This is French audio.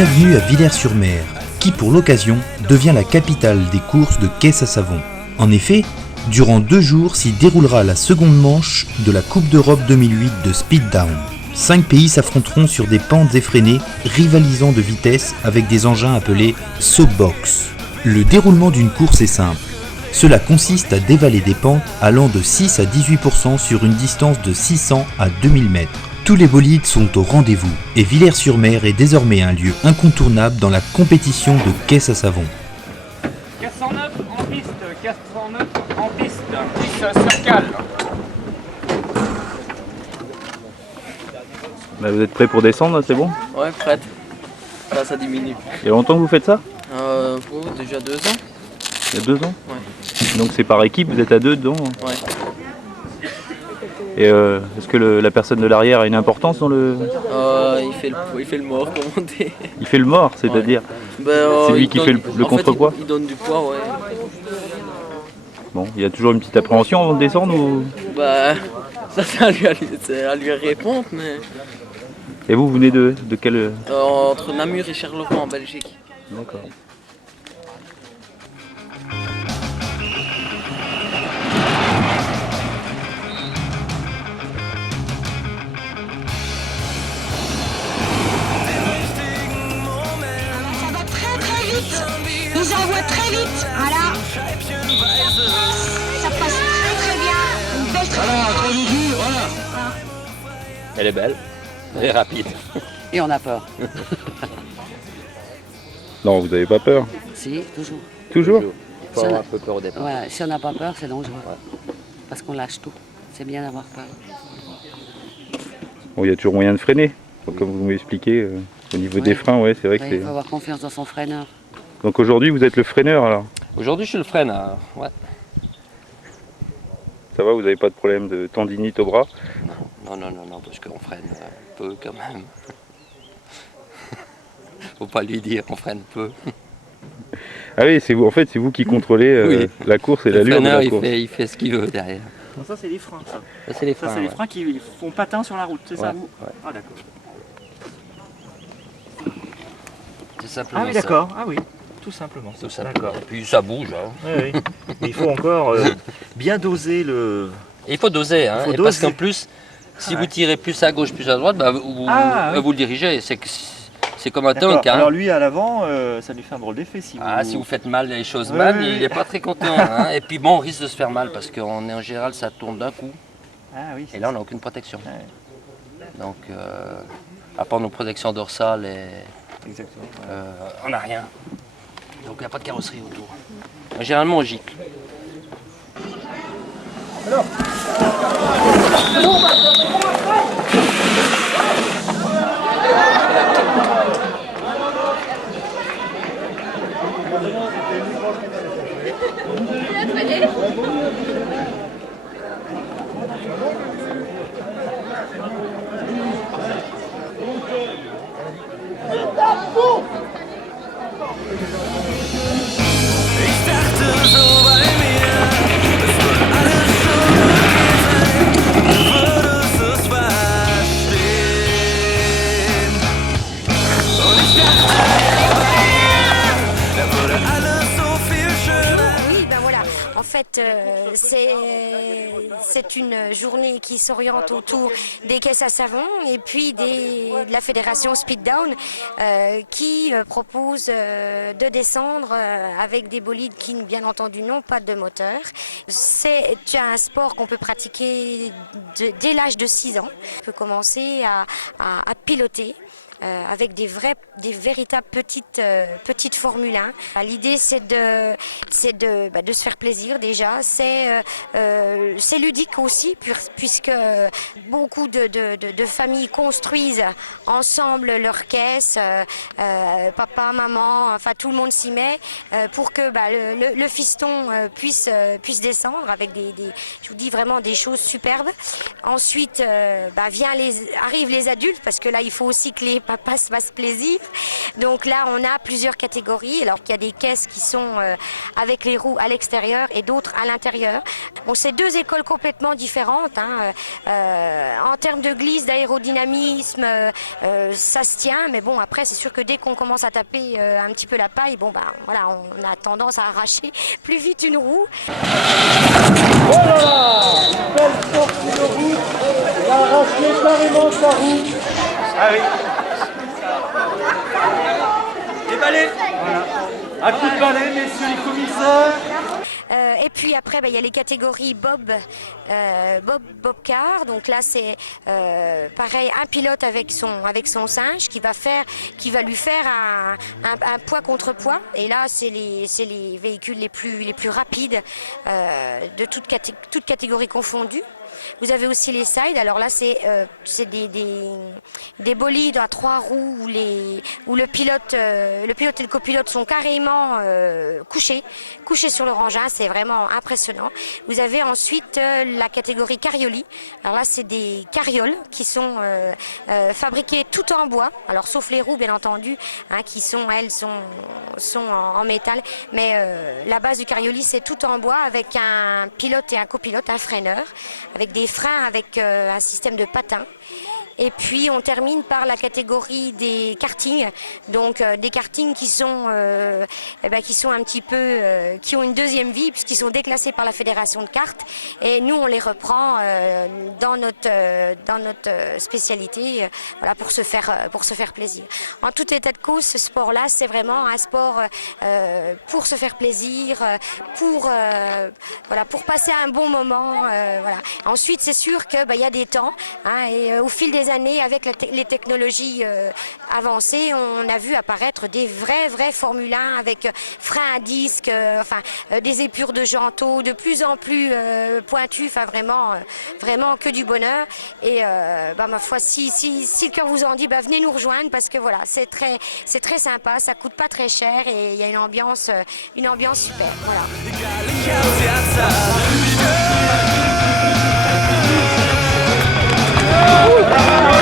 Bienvenue à Villers-sur-Mer, qui pour l'occasion devient la capitale des courses de caisse à savon. En effet, durant 2 jours s'y déroulera la seconde manche de la Coupe d'Europe 2008 de Speed Down. 5 pays s'affronteront sur des pentes effrénées, rivalisant de vitesse avec des engins appelés Soapbox. Le déroulement d'une course est simple. Cela consiste à dévaler des pentes allant de 6 à 18% sur une distance de 600 à 2000 mètres. Tous les bolides sont au rendez-vous et Villers-sur-Mer est désormais un lieu incontournable dans la compétition de caisse à savon. 409 en piste, 409 en piste, 10 sur cale. Bah, vous êtes prêts pour descendre, c'est bon? Ouais, prête. Ça diminue. Il y a longtemps que vous faites ça? Déjà 2 ans. Il y a 2 ans? Ouais. Donc c'est par équipe, vous êtes à 2 dedans? Ouais. Et est-ce que la personne de l'arrière a une importance dans le... Il fait le mort, comme on dit. Il fait le mort, c'est-à-dire? C'est lui qui fait le contrepoids? Il donne du poids, ouais. Bon, il y a toujours une petite appréhension avant de descendre ou... Bah, ça c'est à lui répondre, mais... Et vous venez de quel... Entre Namur et Charleroi en Belgique. D'accord. Ils envoient très vite, voilà. Ça passe très bien. Une belle Voilà. Elle est belle, elle est rapide. Et on a peur. Non, vous n'avez pas peur? Si, toujours. Toujours? Il faut avoir un peu peur au départ. Ouais, si on n'a pas peur, c'est dangereux. Parce qu'on lâche tout. C'est bien d'avoir peur. Bon, il y a toujours moyen de freiner. Comme vous m'expliquez, au niveau des freins, ouais, c'est vrai que Ouais, c'est... il faut avoir confiance dans son freineur. Donc aujourd'hui, vous êtes le freineur alors? Aujourd'hui, je suis le freineur. Ouais. Ça va, vous n'avez pas de problème de tendinite au bras? Non, parce qu'on freine peu quand même. Faut pas lui dire, on freine peu. Ah oui, c'est vous, en fait, c'est vous qui contrôlez Oui. la course et Le l'allure de freineur, la course. il fait ce qu'il veut derrière. Non, ça c'est les freins, ça. Ça, c'est les Ça freins. c'est les ouais. freins qui font patin sur la route, c'est ça Ouais, vous ouais. Ah d'accord. C'est simplement Ah oui ça. d'accord, ah oui, tout simplement. Tout ça. D'accord. Et puis ça bouge. Hein. Oui, oui. Mais il faut encore bien doser le... Et il faut doser, hein. Il faut Et parce doser. qu'en plus, si Ouais. vous tirez plus à gauche, plus à droite, bah, oui. vous le dirigez. C'est comme un D'accord. tank. Hein. Alors lui à l'avant, ça lui fait un drôle d'effet si Si vous faites mal les choses Oui, mal, oui, il oui. n'est pas très content. Hein. Et puis bon, on risque de se faire mal parce qu'en général, ça tourne d'un coup. Ah oui. Et là, on n'a aucune protection. Ouais. Donc, à part nos protections dorsales, Exactement. on n'a rien. Donc, il n'y a pas de carrosserie autour. Généralement, on gicle. Oui, ben voilà. En fait, c'est une journée qui s'oriente autour des caisses à savon et puis de la fédération Speed Down qui propose de descendre avec des bolides qui, bien entendu, n'ont pas de moteur. C'est un sport qu'on peut pratiquer dès l'âge de 6 ans. On peut commencer à piloter. Avec des véritables petites Formule 1. L'idée c'est de se faire plaisir déjà. C'est ludique aussi puisque beaucoup de familles construisent ensemble leur caisse. Papa, maman, enfin tout le monde s'y met pour que le fiston puisse descendre avec je vous dis vraiment des choses superbes. Ensuite arrivent les adultes parce que là il faut aussi que les papa se fasse plaisir. Donc là, on a plusieurs catégories. Alors qu'il y a des caisses qui sont avec les roues à l'extérieur et d'autres à l'intérieur. Bon, c'est deux écoles complètement différentes. En termes de glisse, d'aérodynamisme, ça se tient. Mais bon, après, c'est sûr que dès qu'on commence à taper un petit peu la paille, bon, ben voilà, on a tendance à arracher plus vite une roue. Ah oui. Des balais. Voilà. Un coup de balai, messieurs les commissaires. Et puis après, il y a les catégories Bobcar. Donc là, c'est pareil, un pilote avec son singe qui va lui faire un poids contre poids. Et là, c'est les véhicules les plus rapides de toute catégorie confondue. Vous avez aussi les sides. Alors là, c'est des bolides à 3 roues où le pilote et le copilote sont carrément couchés sur leur engin. C'est vraiment impressionnant. Vous avez ensuite la catégorie carrioli. Alors là, c'est des carrioles qui sont fabriquées tout en bois. Alors sauf les roues, bien entendu, qui sont en métal. Mais la base du carrioli, c'est tout en bois avec un pilote et un copilote, un freineur, avec des freins avec un système de patins. Et puis on termine par la catégorie des kartings, donc des kartings qui sont un petit peu, qui ont une deuxième vie puisqu'ils sont déclassés par la fédération de kart et nous on les reprend dans notre spécialité, voilà, pour se faire plaisir. En tout état de cause, ce sport-là, c'est vraiment un sport pour se faire plaisir, pour passer un bon moment, voilà. Ensuite, c'est sûr que y a des temps, et au fil des années, avec les technologies avancées, on a vu apparaître des vrais Formule 1 avec freins à disque, des épures de janteaux de plus en plus pointus, vraiment que du bonheur. Et ma foi, si le cœur vous en dit, venez nous rejoindre parce que voilà, c'est très sympa, ça coûte pas très cher et il y a une ambiance super. Voilà. Bravo.